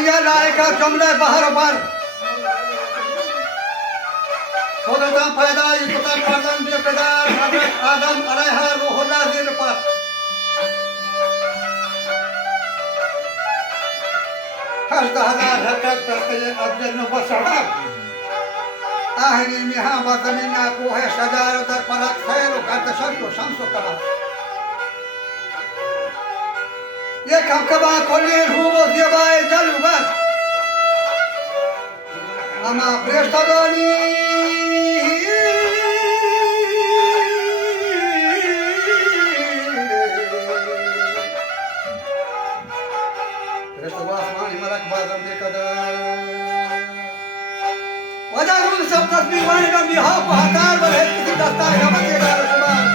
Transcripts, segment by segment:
وهي لائقة جملة بهر بر خودتان پیدا یکتان پردن بی پدر حضرت آدم علیه روح الله زیر پر هشده هزار حرکت کرتے ابجن و سڑک آخری میہاں و زمین کوہ شجار در پرت خیر و گردشن و شمس و قمر یہ کبکبا کلی روح و زیبای جل و بر اما پرشتگانی وجعلوا سبت بيواننا بها وهتار والهيك في دستار كما تيرا رسمان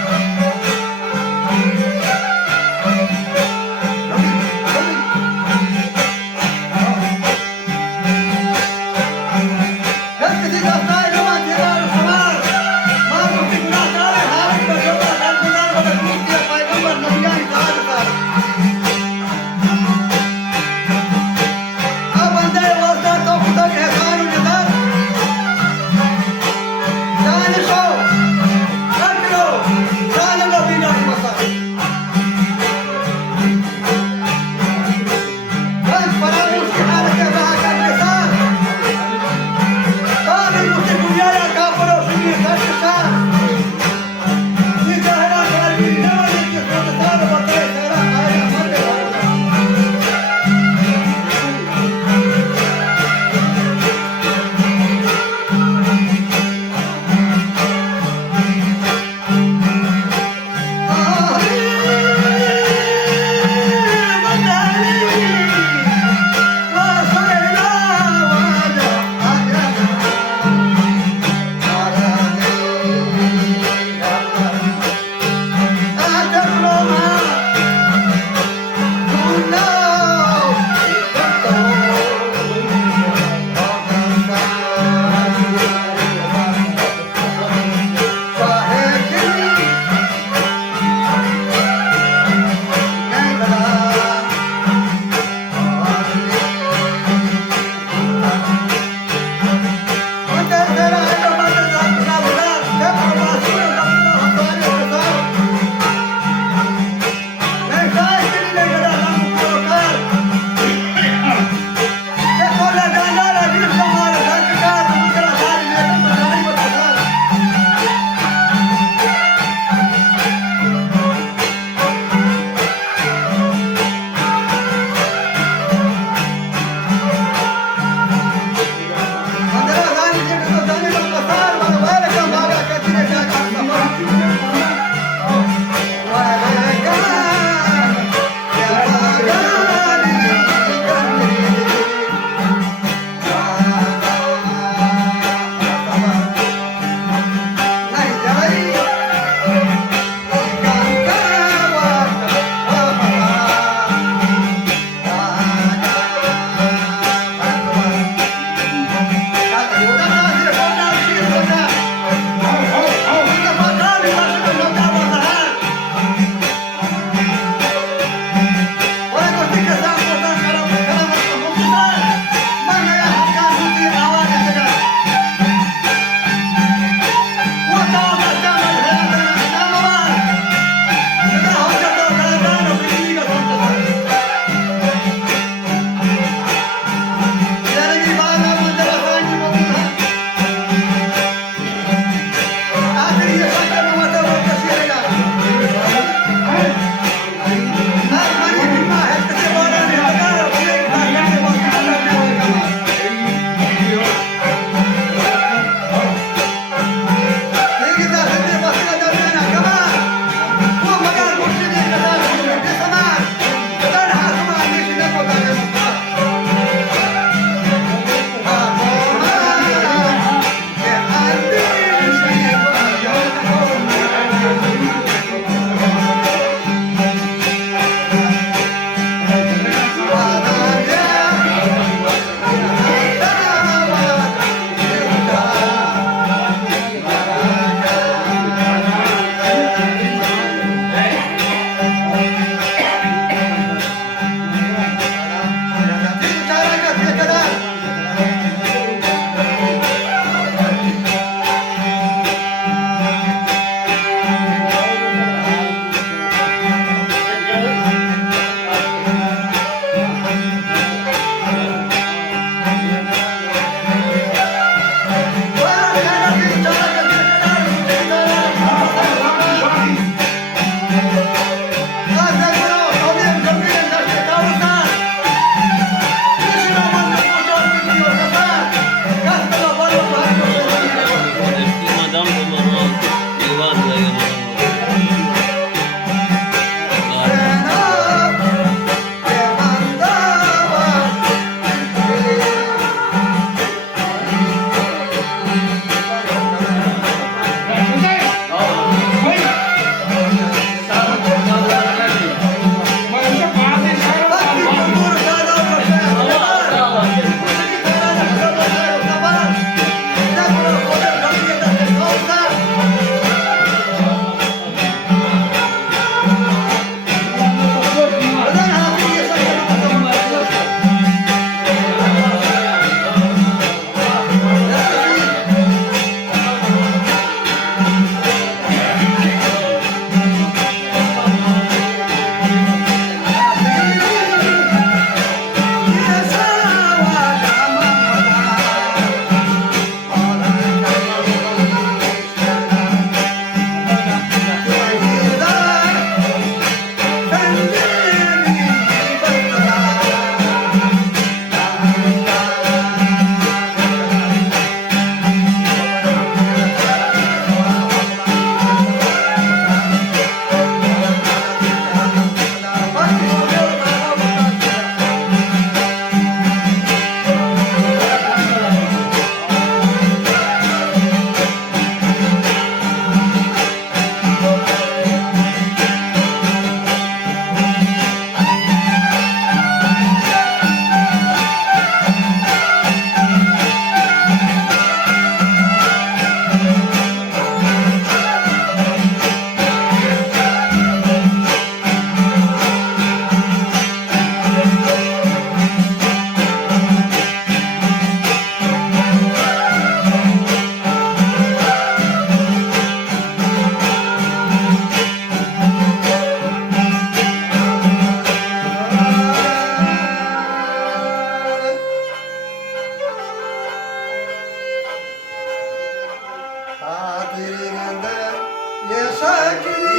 ये सकरी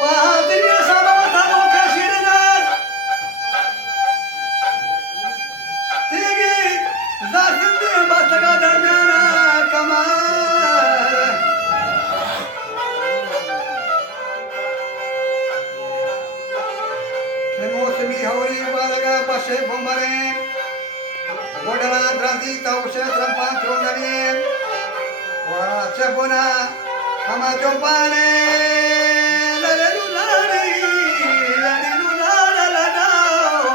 وهذه سببة كثيرا تيجي ذات باتقى درميانا كمان موسمي هوري بالغا بشي بمرين ودلا درازي توشي ترمپان چوندرين وچبونا كما جوباني لرلو لاري لرلو لارلداو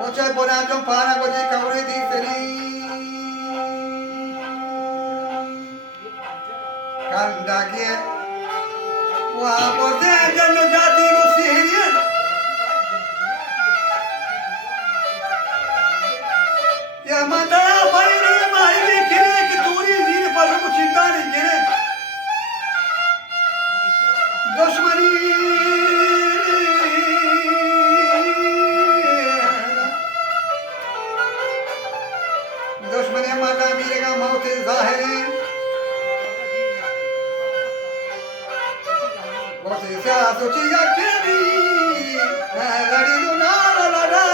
وچبونا جوبانا گوجي كوري دي سري Kandage wa bode janu jati rusihien ya mata bayri mahili kire ki duri zir par ko chinta nahi kire dushmani dushmani mata mirega maut zahir se asocia kiri lari na la la la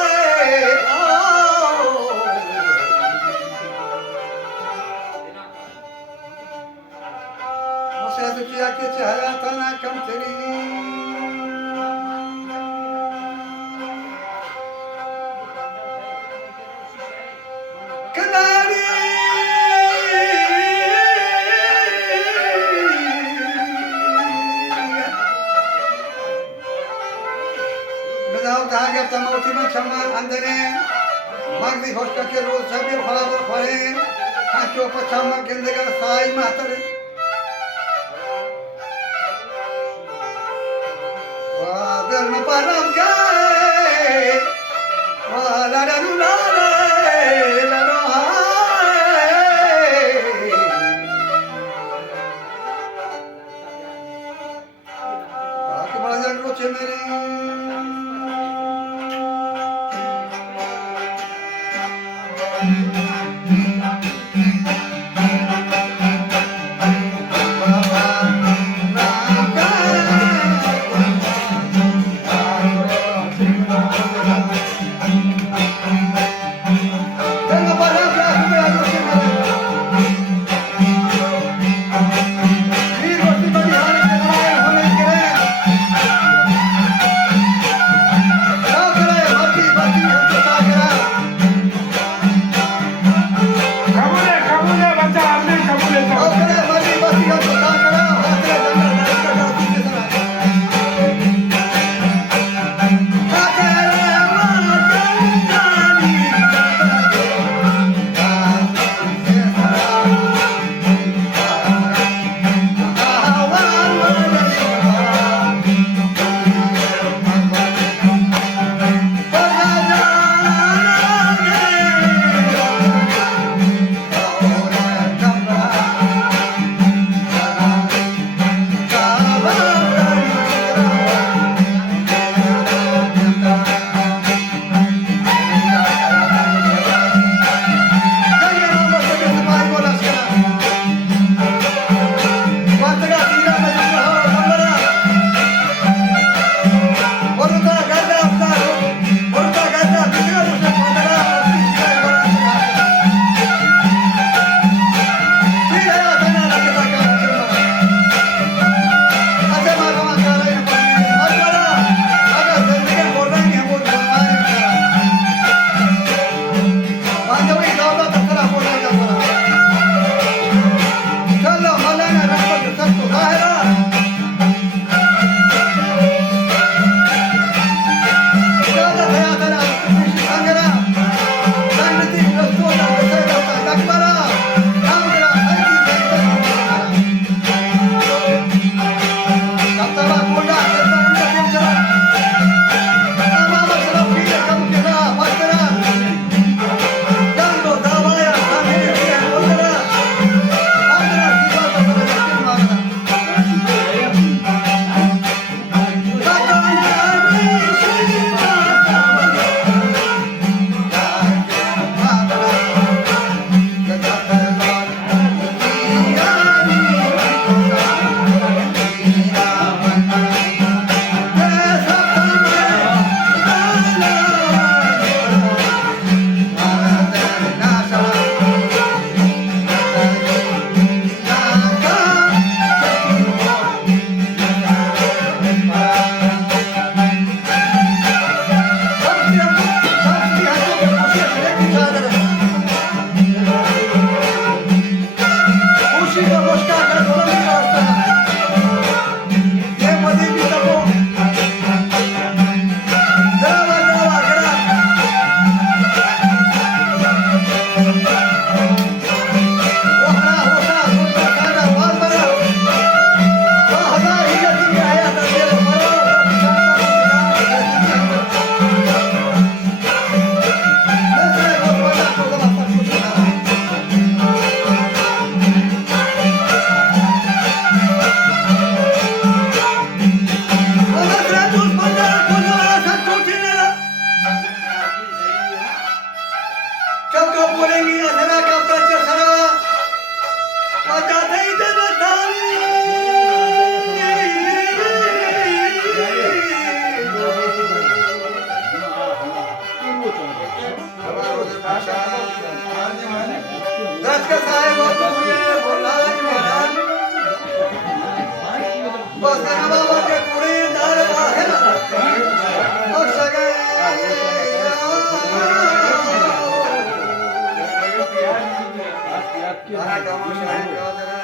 se asocia ke chaya tana kam teri kanari कहा गया तमौती में क्षमा अंदर Magadhi host के रोज सभी flower फरे हाथों पर क्षमा गेंदे का साई मातर वादर में परम गए वाला डरू लारे लरो हाय आके बाजार रोचे मेरे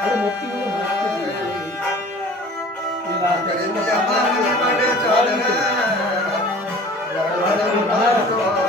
अरे मोती म्हणजे मोती. करी मिया मामनी बडे चादर, रडवड उडालो.